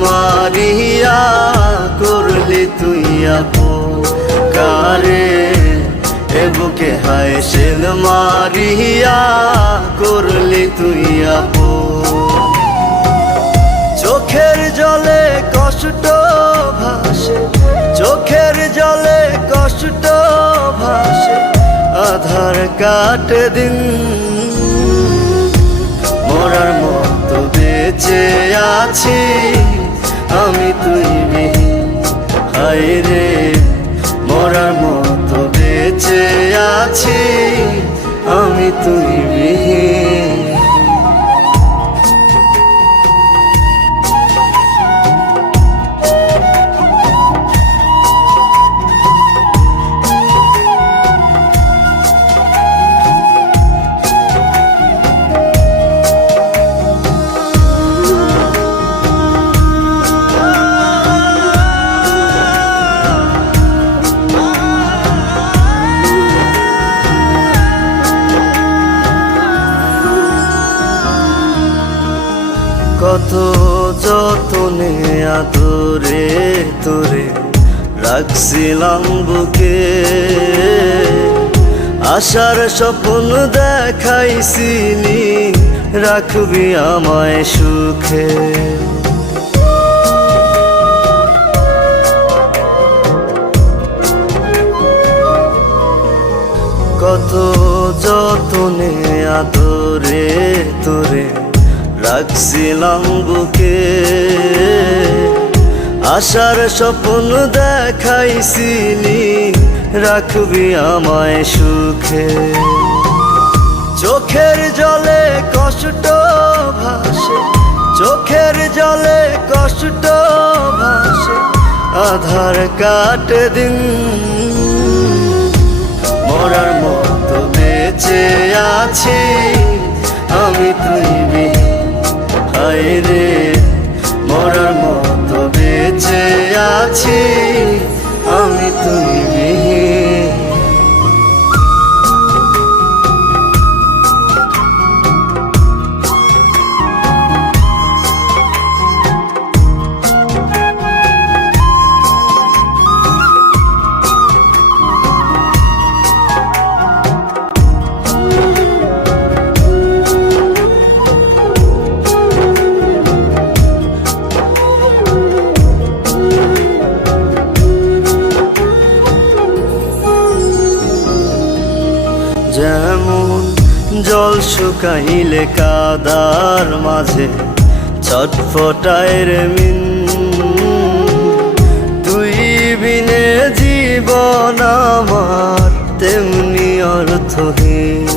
মারিয়া করলি তুই আপন কারে এ বুকে হায় শিল মারিয়া করলি তুই আপন চোখের জলে কষ্ট ভাসে চোখের জলে কষ্ট ভাসে আধার কাটে দিন মরার মতো বেঁচে আছি আমি তুই বিহীন হায় রে মরার মতো বেঁচে আছি আমি তুই বিহীন কত যতনে আদরে তোরে রাখছিলাম বুকে আশার স্বপ্ন দেখাইছিলি রাখবি আমায় সুখে কত যতনে আদরে তোরে রাখছিলাম বুকে আশার স্বপ্ন দেখাইছিলি রাখবি আমায় সুখে চোখের জলে কষ্ট ভাসে চোখের জলে কষ্ট ভাসে আধার কাটে দিন মরার মতো বেঁচে আছি আমি তুই বিহীন হায় রে মরার মতো বেঁচে আছি আমি তুই বিহীন যেমন জল শুকাইলে কাদার মাঝে ছটফটায় রে মিন তুই বিনে জীবন আমার তেমনি অর্থহীন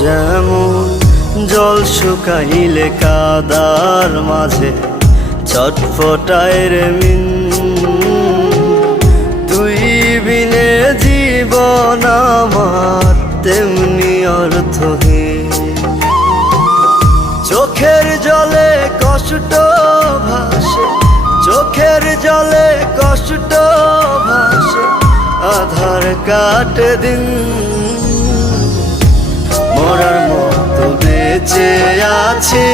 যেমন জল শুকাইলে কাদার মাঝে ছটফটায় রে মিন তুই বিনে জীবন আমার তেমনি অর্থহীন চোখের জলে কষ্ট ভাসে চোখের জলে কষ্ট ভাসে আধার কাটে দিন মরার মতো বেঁচে আছি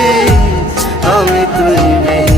আমি তুই